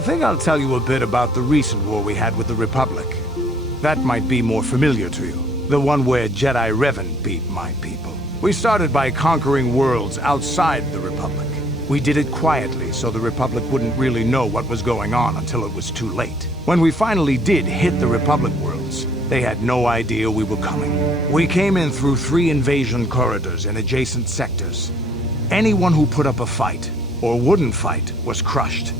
I think I'll tell you a bit about the recent war we had with the Republic. That might be more familiar to you. The one where Jedi Revan beat my people. We started by conquering worlds outside the Republic. We did it quietly so the Republic wouldn't really know what was going on until it was too late. When we finally did hit the Republic worlds, they had no idea we were coming. We came in through 3 invasion corridors in adjacent sectors. Anyone who put up a fight, or wouldn't fight, was crushed.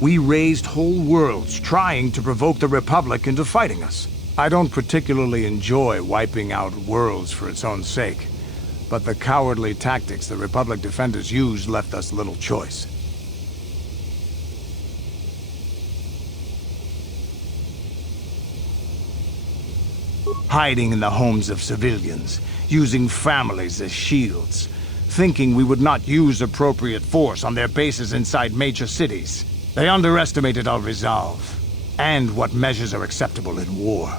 We razed whole worlds trying to provoke the Republic into fighting us. I don't particularly enjoy wiping out worlds for its own sake, but the cowardly tactics the Republic defenders used left us little choice. Hiding in the homes of civilians, using families as shields, thinking we would not use appropriate force on their bases inside major cities. They underestimated our resolve, and what measures are acceptable in war.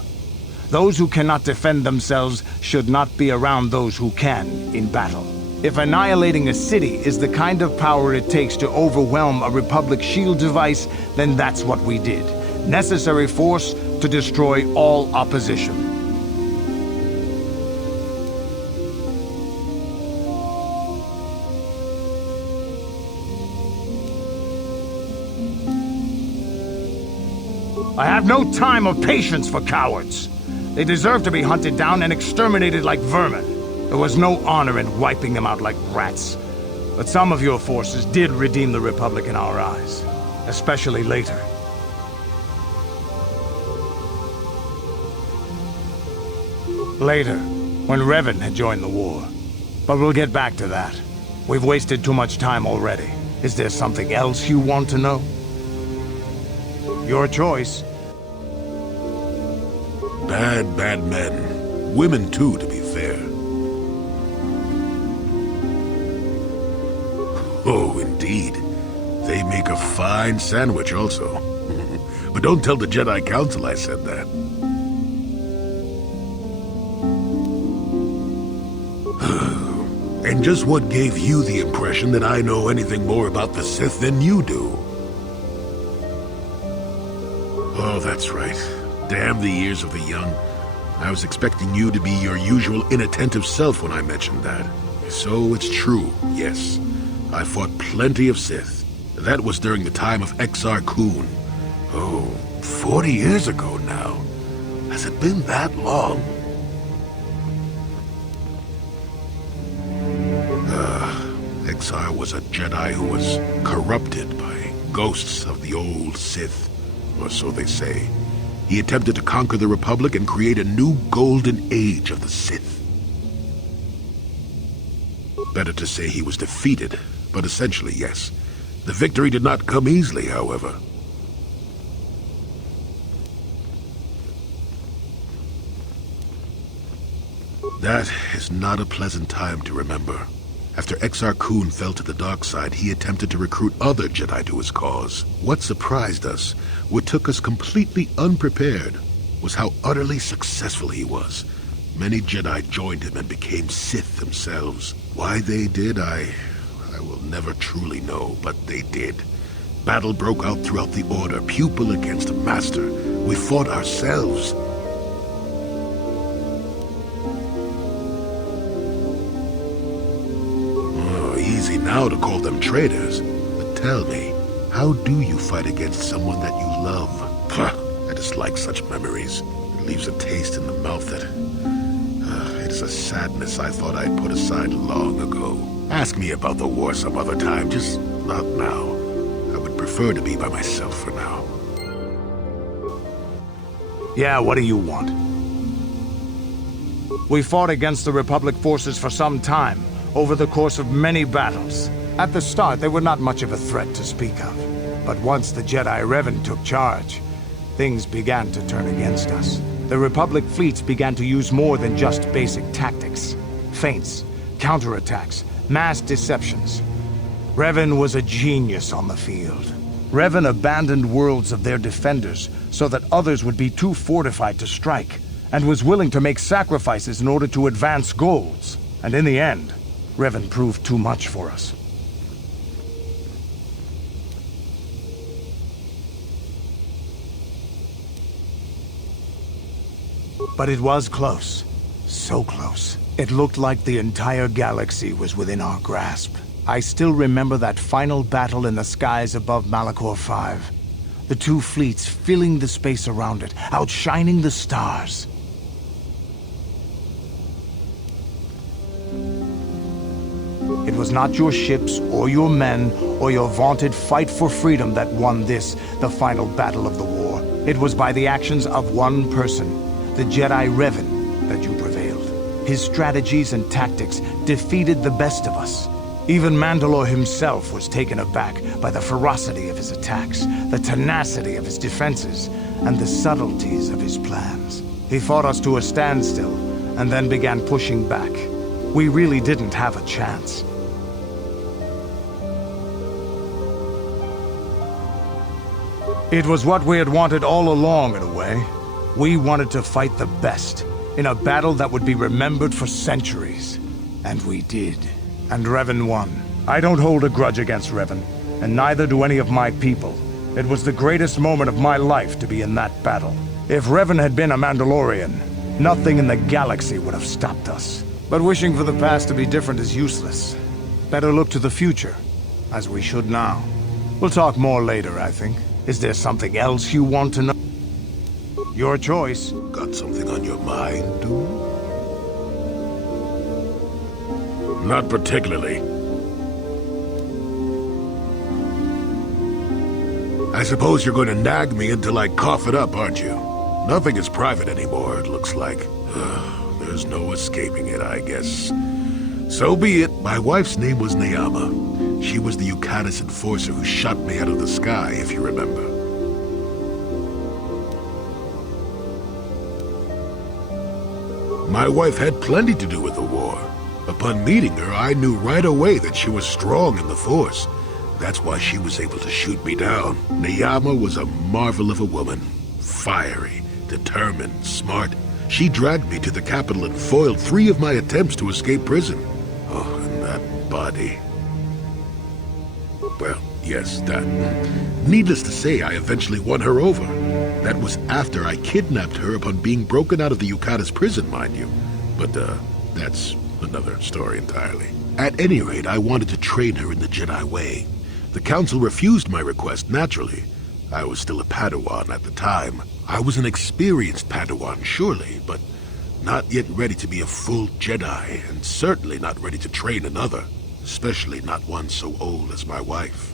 Those who cannot defend themselves should not be around those who can in battle. If annihilating a city is the kind of power it takes to overwhelm a Republic shield device, then that's what we did. Necessary force to destroy all opposition. I have no time or patience for cowards. They deserve to be hunted down and exterminated like vermin. There was no honor in wiping them out like rats. But some of your forces did redeem the Republic in our eyes, especially later. Later, when Revan had joined the war. But we'll get back to that. We've wasted too much time already. Is there something else you want to know? Your choice. Bad men. Women too, to be fair. Oh, indeed. They make a fine sandwich also. But don't tell the Jedi Council I said that. And just what gave you the impression that I know anything more about the Sith than you do? Oh, that's right. Damn the ears of the young. I was expecting you to be your usual inattentive self when I mentioned that. So it's true, yes. I fought plenty of Sith. That was during the time of Exar Kun. Oh, 40 years ago now. Has it been that long? Exar was a Jedi who was corrupted by ghosts of the old Sith, or so they say. He attempted to conquer the Republic and create a new golden age of the Sith. Better to say he was defeated, but essentially, yes. The victory did not come easily, however. That is not a pleasant time to remember. After Exar Kun fell to the dark side, he attempted to recruit other Jedi to his cause. What surprised us, what took us completely unprepared, was how utterly successful he was. Many Jedi joined him and became Sith themselves. Why they did, I will never truly know, but they did. Battle broke out throughout the Order, pupil against master. We fought ourselves. Easy now to call them traitors, but tell me, how do you fight against someone that you love? I dislike such memories. It leaves a taste in the mouth that... it is a sadness I thought I'd put aside long ago. Ask me about the war some other time, just not now. I would prefer to be by myself for now. Yeah, what do you want? We fought against the Republic forces for some time, over the course of many battles. At the start, they were not much of a threat to speak of. But once the Jedi Revan took charge, things began to turn against us. The Republic fleets began to use more than just basic tactics. Feints, counterattacks, mass deceptions. Revan was a genius on the field. Revan abandoned worlds of their defenders so that others would be too fortified to strike, and was willing to make sacrifices in order to advance goals. And in the end, Revan proved too much for us. But it was close. So close. It looked like the entire galaxy was within our grasp. I still remember that final battle in the skies above Malachor 5. The two fleets filling the space around it, outshining the stars. It was not your ships, or your men, or your vaunted fight for freedom that won this, the final battle of the war. It was by the actions of one person, the Jedi Revan, that you prevailed. His strategies and tactics defeated the best of us. Even Mandalore himself was taken aback by the ferocity of his attacks, the tenacity of his defenses, and the subtleties of his plans. He fought us to a standstill, and then began pushing back. We really didn't have a chance. It was what we had wanted all along, in a way. We wanted to fight the best, in a battle that would be remembered for centuries. And we did. And Revan won. I don't hold a grudge against Revan, and neither do any of my people. It was the greatest moment of my life to be in that battle. If Revan had been a Mandalorian, nothing in the galaxy would have stopped us. But wishing for the past to be different is useless. Better look to the future, as we should now. We'll talk more later, I think. Is there something else you want to know? Your choice. Got something on your mind, dude? Not particularly. I suppose you're going to nag me until I cough it up, aren't you? Nothing is private anymore, it looks like. There's no escaping it, I guess. So be it. My wife's name was Neyama. She was the Yukatis enforcer who shot me out of the sky, if you remember. My wife had plenty to do with the war. Upon meeting her, I knew right away that she was strong in the Force. That's why she was able to shoot me down. Neyama was a marvel of a woman. Fiery, determined, smart. She dragged me to the capital and foiled 3 of my attempts to escape prison. Oh, and that body. Well, yes, that. Needless to say, I eventually won her over. That was after I kidnapped her upon being broken out of the Yukatis prison, mind you. But, that's another story entirely. At any rate, I wanted to train her in the Jedi way. The Council refused my request, naturally. I was still a Padawan at the time. I was an experienced Padawan, surely, but not yet ready to be a full Jedi, and certainly not ready to train another, especially not one so old as my wife.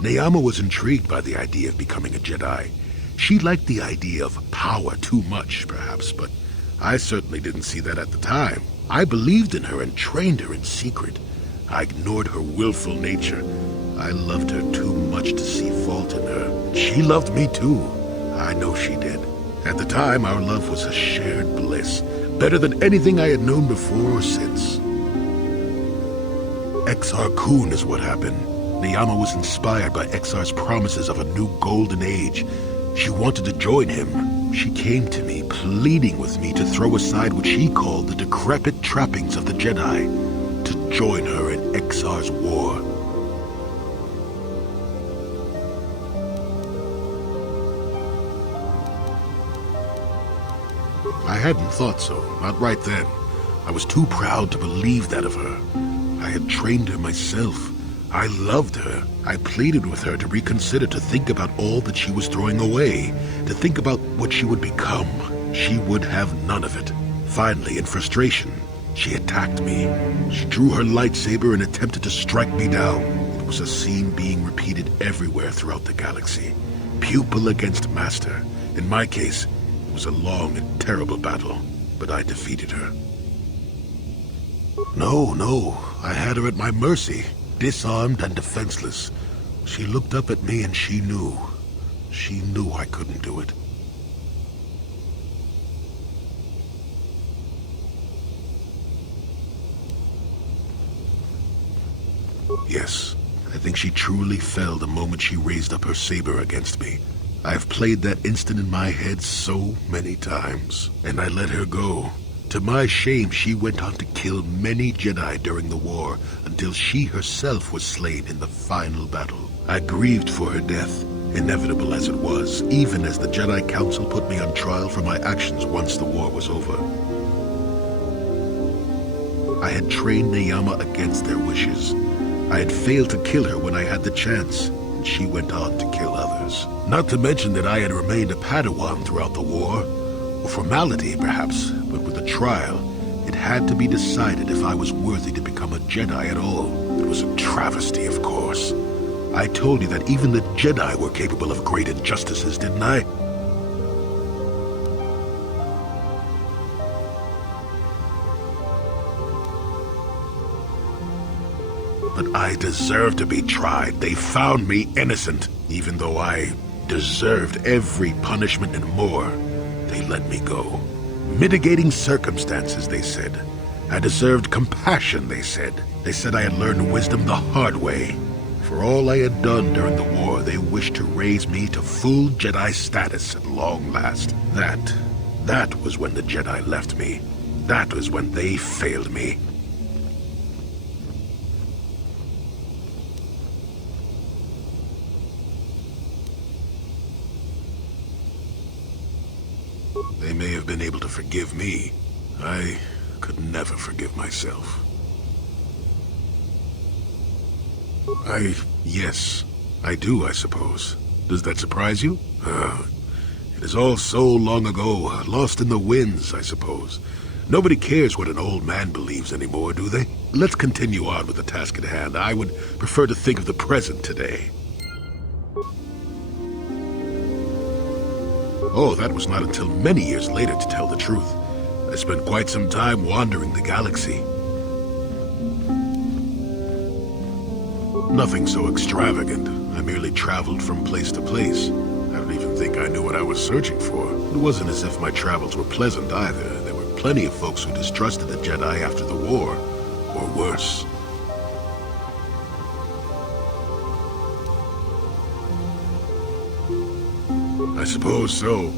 Neyama was intrigued by the idea of becoming a Jedi. She liked the idea of power too much, perhaps, but I certainly didn't see that at the time. I believed in her and trained her in secret. I ignored her willful nature. I loved her too much to see fault in her. She loved me too. I know she did. At the time, our love was a shared bliss, better than anything I had known before or since. Exar Kun is what happened. Neyama was inspired by Exar's promises of a new golden age. She wanted to join him. She came to me, pleading with me to throw aside what she called the decrepit trappings of the Jedi, to join her in Exar's war. I hadn't thought so, not right then. I was too proud to believe that of her. I had trained her myself. I loved her. I pleaded with her to reconsider, to think about all that she was throwing away, to think about what she would become. She would have none of it. Finally, in frustration, she attacked me. She drew her lightsaber and attempted to strike me down. It was a scene being repeated everywhere throughout the galaxy. Pupil against master. In my case, it was a long and terrible battle, but I defeated her. No, I had her at my mercy. Disarmed and defenseless. She looked up at me and she knew. She knew I couldn't do it. Yes, I think she truly fell the moment she raised up her saber against me. I've played that instant in my head so many times, and I let her go. To my shame, she went on to kill many Jedi during the war until she herself was slain in the final battle. I grieved for her death, inevitable as it was, even as the Jedi Council put me on trial for my actions once the war was over. I had trained Neyama against their wishes. I had failed to kill her when I had the chance, and she went on to kill others. Not to mention that I had remained a Padawan throughout the war. A formality, perhaps, but with a trial, it had to be decided if I was worthy to become a Jedi at all. It was a travesty, of course. I told you that even the Jedi were capable of great injustices, didn't I? But I deserved to be tried. They found me innocent. Even though I deserved every punishment and more, they let me go. Mitigating circumstances, they said. I deserved compassion, they said. They said I had learned wisdom the hard way. For all I had done during the war, they wished to raise me to full Jedi status at long last. That was when the Jedi left me. That was when they failed me. They may have been able to forgive me. I could never forgive myself. Yes, I do, I suppose. Does that surprise you? It is all so long ago, lost in the winds, I suppose. Nobody cares what an old man believes anymore, do they? Let's continue on with the task at hand. I would prefer to think of the present today. Oh, that was not until many years later, to tell the truth. I spent quite some time wandering the galaxy. Nothing so extravagant. I merely traveled from place to place. I don't even think I knew what I was searching for. It wasn't as if my travels were pleasant either. There were plenty of folks who distrusted the Jedi after the war, or worse. I suppose so.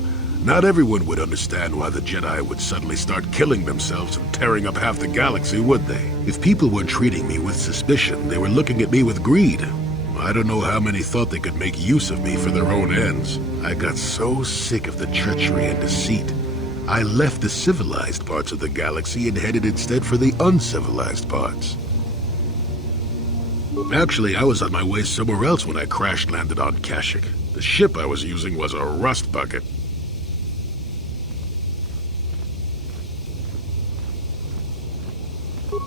Not everyone would understand why the Jedi would suddenly start killing themselves and tearing up half the galaxy, would they? If people weren't treating me with suspicion, they were looking at me with greed. I don't know how many thought they could make use of me for their own ends. I got so sick of the treachery and deceit. I left the civilized parts of the galaxy and headed instead for the uncivilized parts. Actually, I was on my way somewhere else when I crash-landed on Kashyyyk. The ship I was using was a rust bucket.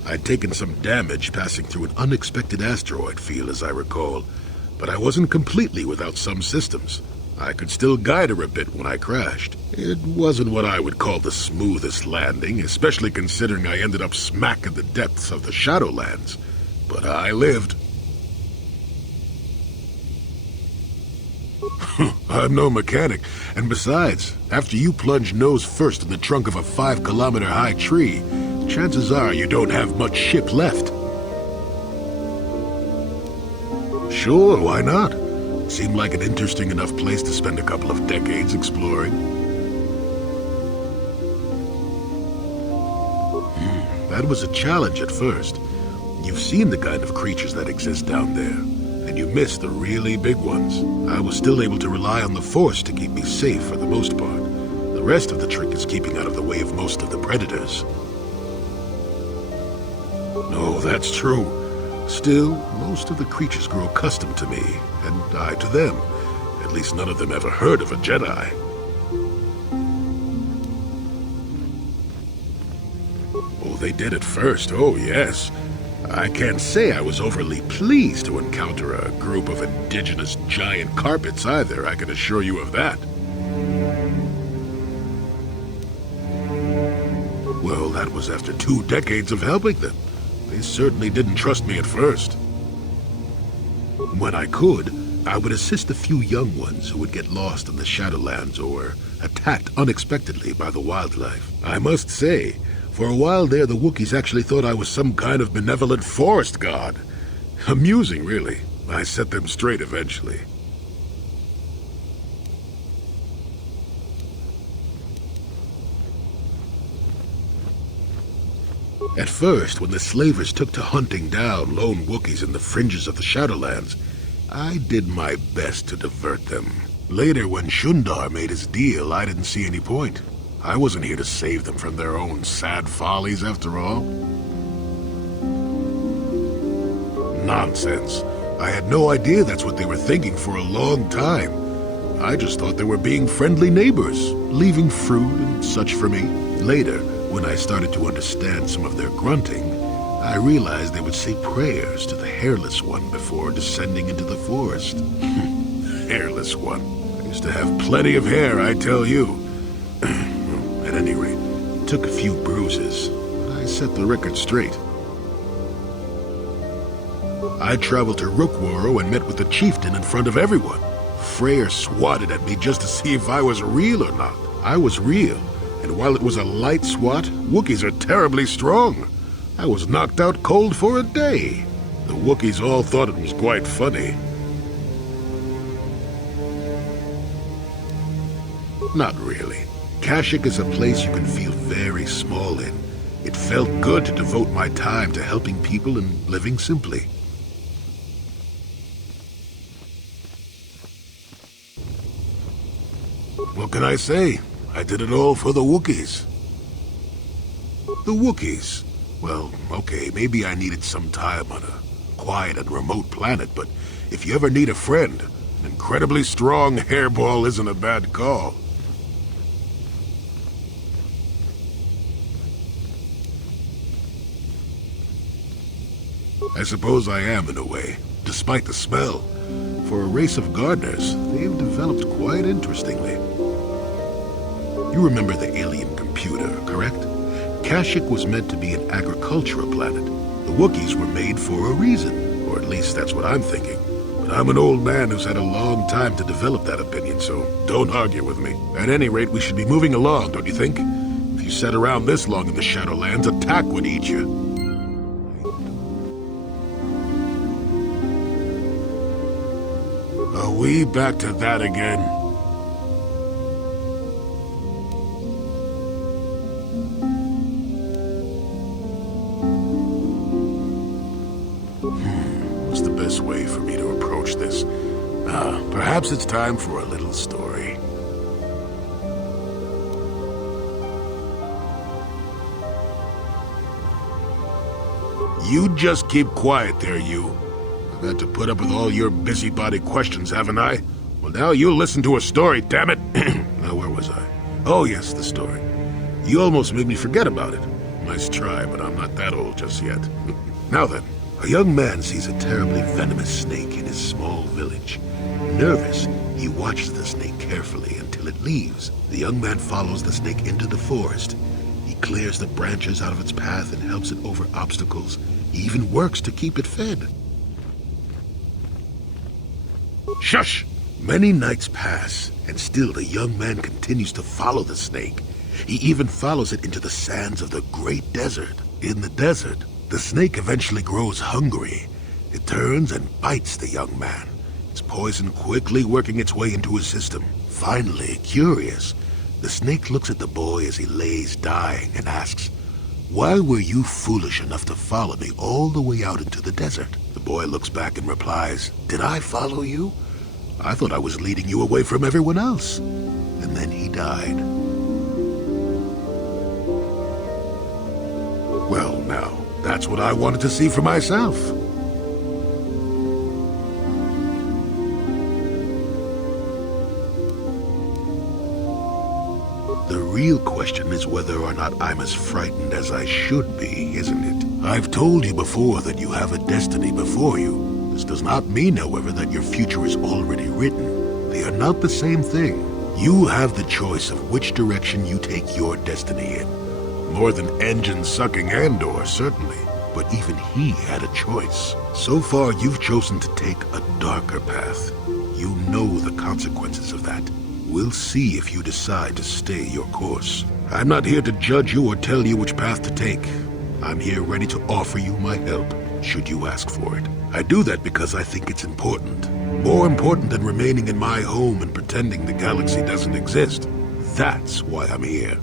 I'd taken some damage passing through an unexpected asteroid field, as I recall, but I wasn't completely without some systems. I could still guide her a bit when I crashed. It wasn't what I would call the smoothest landing, especially considering I ended up smack in the depths of the Shadowlands. But I lived. I'm no mechanic, and besides, after you plunge nose first in the trunk of a 5-kilometer-high tree, chances are you don't have much ship left. Sure, why not? Seemed like an interesting enough place to spend a couple of decades exploring. That was a challenge at first. You've seen the kind of creatures that exist down there, and you missed the really big ones. I was still able to rely on the Force to keep me safe for the most part. The rest of the trick is keeping out of the way of most of the predators. No, that's true. Still, most of the creatures grow accustomed to me, and I to them. At least none of them ever heard of a Jedi. Oh, they did at first, oh yes. I can't say I was overly pleased to encounter a group of indigenous giant carpets either, I can assure you of that. Well, that was after 2 decades of helping them. They certainly didn't trust me at first. When I could, I would assist a few young ones who would get lost in the Shadowlands or attacked unexpectedly by the wildlife. I must say, for a while there, the Wookiees actually thought I was some kind of benevolent forest god. Amusing, really. I set them straight eventually. At first, when the slavers took to hunting down lone Wookiees in the fringes of the Shadowlands, I did my best to divert them. Later, when Shundar made his deal, I didn't see any point. I wasn't here to save them from their own sad follies, after all. Nonsense. I had no idea that's what they were thinking for a long time. I just thought they were being friendly neighbors, leaving fruit and such for me. Later, when I started to understand some of their grunting, I realized they would say prayers to the Hairless One before descending into the forest. Hairless One. I used to have plenty of hair, I tell you. At any rate, it took a few bruises, but I set the record straight. I traveled to Rookwaro and met with the chieftain in front of everyone. Freyr swatted at me just to see if I was real or not. I was real, and while it was a light swat, Wookiees are terribly strong. I was knocked out cold for a day. The Wookiees all thought it was quite funny. Not really. Kashyyyk is a place you can feel very small in. It felt good to devote my time to helping people and living simply. What can I say? I did it all for the Wookiees. The Wookiees? Well, okay, maybe I needed some time on a quiet and remote planet, but if you ever need a friend, an incredibly strong hairball isn't a bad call. I suppose I am in a way, despite the smell. For a race of gardeners, they have developed quite interestingly. You remember the alien computer, correct? Kashyyyk was meant to be an agricultural planet. The Wookiees were made for a reason, or at least that's what I'm thinking. But I'm an old man who's had a long time to develop that opinion, so don't argue with me. At any rate, we should be moving along, don't you think? If you sat around this long in the Shadowlands, attack would eat you. Are we back to that again? What's the best way for me to approach this? Perhaps it's time for a little story. You just keep quiet there, you. I've had to put up with all your busybody questions, haven't I? Well, now you'll listen to a story, damn it! Now, where was I? Oh, yes, the story. You almost made me forget about it. Nice try, but I'm not that old just yet. Now then, a young man sees a terribly venomous snake in his small village. Nervous, he watches the snake carefully until it leaves. The young man follows the snake into the forest. He clears the branches out of its path and helps it over obstacles. He even works to keep it fed. Shush! Many nights pass, and still the young man continues to follow the snake. He even follows it into the sands of the great desert. In the desert, the snake eventually grows hungry. It turns and bites the young man, its poison quickly working its way into his system. Finally, curious, the snake looks at the boy as he lays dying and asks, "Why were you foolish enough to follow me all the way out into the desert?" The boy looks back and replies, "Did I follow you? I thought I was leading you away from everyone else." And then he died. Well, now, that's what I wanted to see for myself. The real question is whether or not I'm as frightened as I should be, isn't it? I've told you before that you have a destiny before you. This does not mean, however, that your future is already written. They are not the same thing. You have the choice of which direction you take your destiny in. More than engine-sucking Andor, certainly. But even he had a choice. So far, you've chosen to take a darker path. You know the consequences of that. We'll see if you decide to stay your course. I'm not here to judge you or tell you which path to take. I'm here ready to offer you my help, should you ask for it. I do that because I think it's important. More important than remaining in my home and pretending the galaxy doesn't exist. That's why I'm here.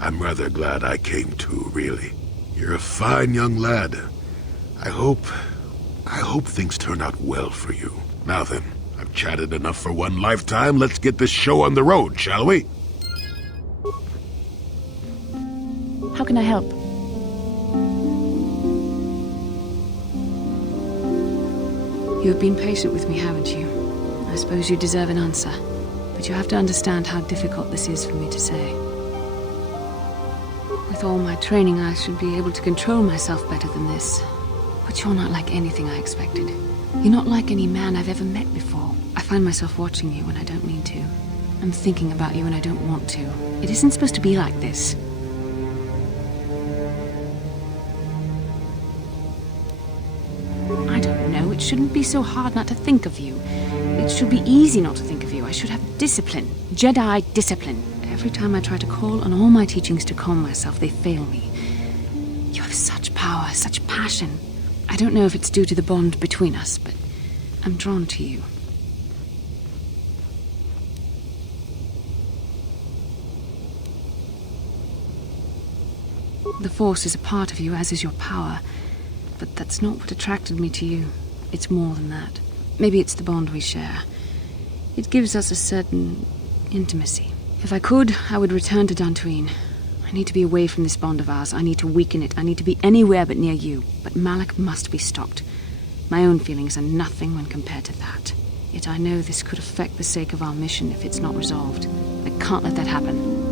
I'm rather glad I came too, really. You're a fine young lad. I hope things turn out well for you. Now then, I've chatted enough for one lifetime. Let's get this show on the road, shall we? How can I help? You have been patient with me, haven't you? I suppose you deserve an answer. But you have to understand how difficult this is for me to say. With all my training, I should be able to control myself better than this. But you're not like anything I expected. You're not like any man I've ever met before. I find myself watching you when I don't mean to. I'm thinking about you when I don't want to. It isn't supposed to be like this. I don't know. It shouldn't be so hard not to think of you. It should be easy not to think of you. I should have discipline. Jedi discipline. Every time I try to call on all my teachings to calm myself, they fail me. You have such power, such passion. I don't know if it's due to the bond between us, but I'm drawn to you. The Force is a part of you, as is your power. But that's not what attracted me to you. It's more than that. Maybe it's the bond we share. It gives us a certain intimacy. If I could, I would return to Dantooine. I need to be away from this bond of ours. I need to weaken it. I need to be anywhere but near you. But Malak must be stopped. My own feelings are nothing when compared to that. Yet I know this could affect the sake of our mission if it's not resolved. I can't let that happen.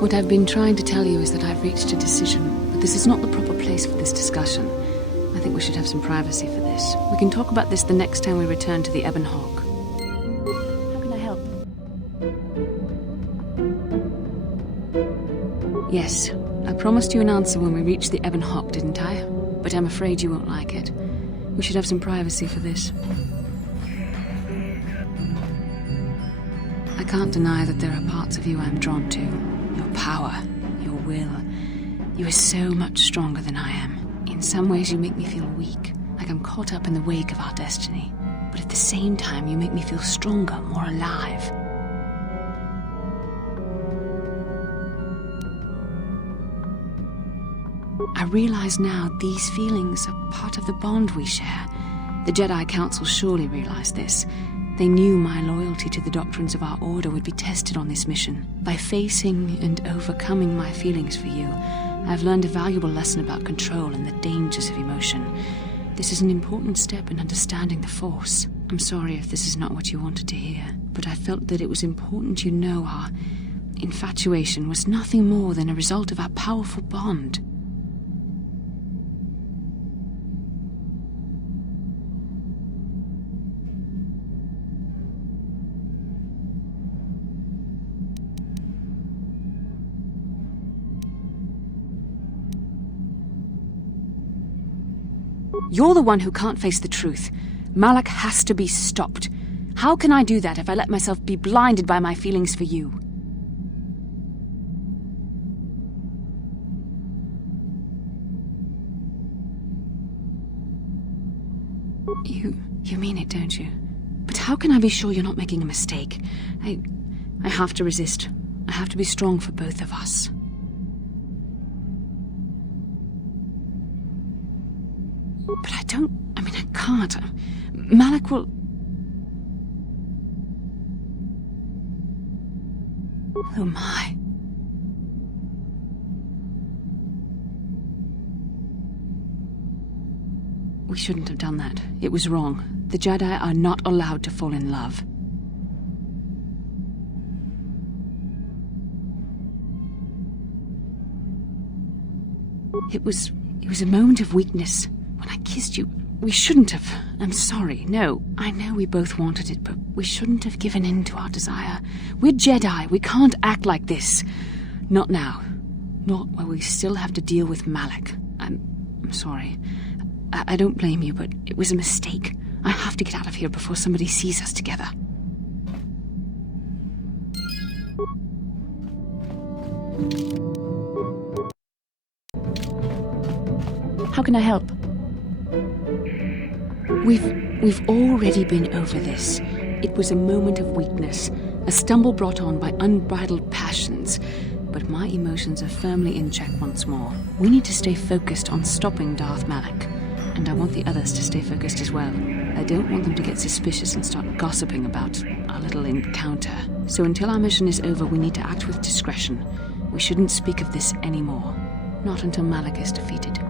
What I've been trying to tell you is that I've reached a decision, but this is not the proper place for this discussion. I think we should have some privacy for this. We can talk about this the next time we return to the Ebon Hawk. How can I help? Yes, I promised you an answer when we reach the Ebon Hawk, didn't I? But I'm afraid you won't like it. We should have some privacy for this. I can't deny that there are parts of you I'm drawn to. Your power, your will. You are so much stronger than I am. In some ways you make me feel weak, like I'm caught up in the wake of our destiny. But at the same time you make me feel stronger, more alive. I realize now these feelings are part of the bond we share. The Jedi Council surely realized this. They knew my loyalty to the doctrines of our order would be tested on this mission. By facing and overcoming my feelings for you, I've learned a valuable lesson about control and the dangers of emotion. This is an important step in understanding the Force. I'm sorry if this is not what you wanted to hear, but I felt that it was important you know our infatuation was nothing more than a result of our powerful bond. You're the one who can't face the truth. Malak has to be stopped. How can I do that if I let myself be blinded by my feelings for you? You mean it, don't you? But how can I be sure you're not making a mistake? I have to resist. I have to be strong for both of us. But I can't. Malak will... Oh my. We shouldn't have done that. It was wrong. The Jedi are not allowed to fall in love. It was a moment of weakness. When I kissed you, we shouldn't have. I'm sorry. No, I know we both wanted it, but we shouldn't have given in to our desire. We're Jedi. We can't act like this. Not now. Not while we still have to deal with Malak. I'm sorry. I don't blame you, but it was a mistake. I have to get out of here before somebody sees us together. How can I help? We've already been over this. It was a moment of weakness, a stumble brought on by unbridled passions. But my emotions are firmly in check once more. We need to stay focused on stopping Darth Malak. And I want the others to stay focused as well. I don't want them to get suspicious and start gossiping about our little encounter. So until our mission is over, we need to act with discretion. We shouldn't speak of this anymore. Not until Malak is defeated.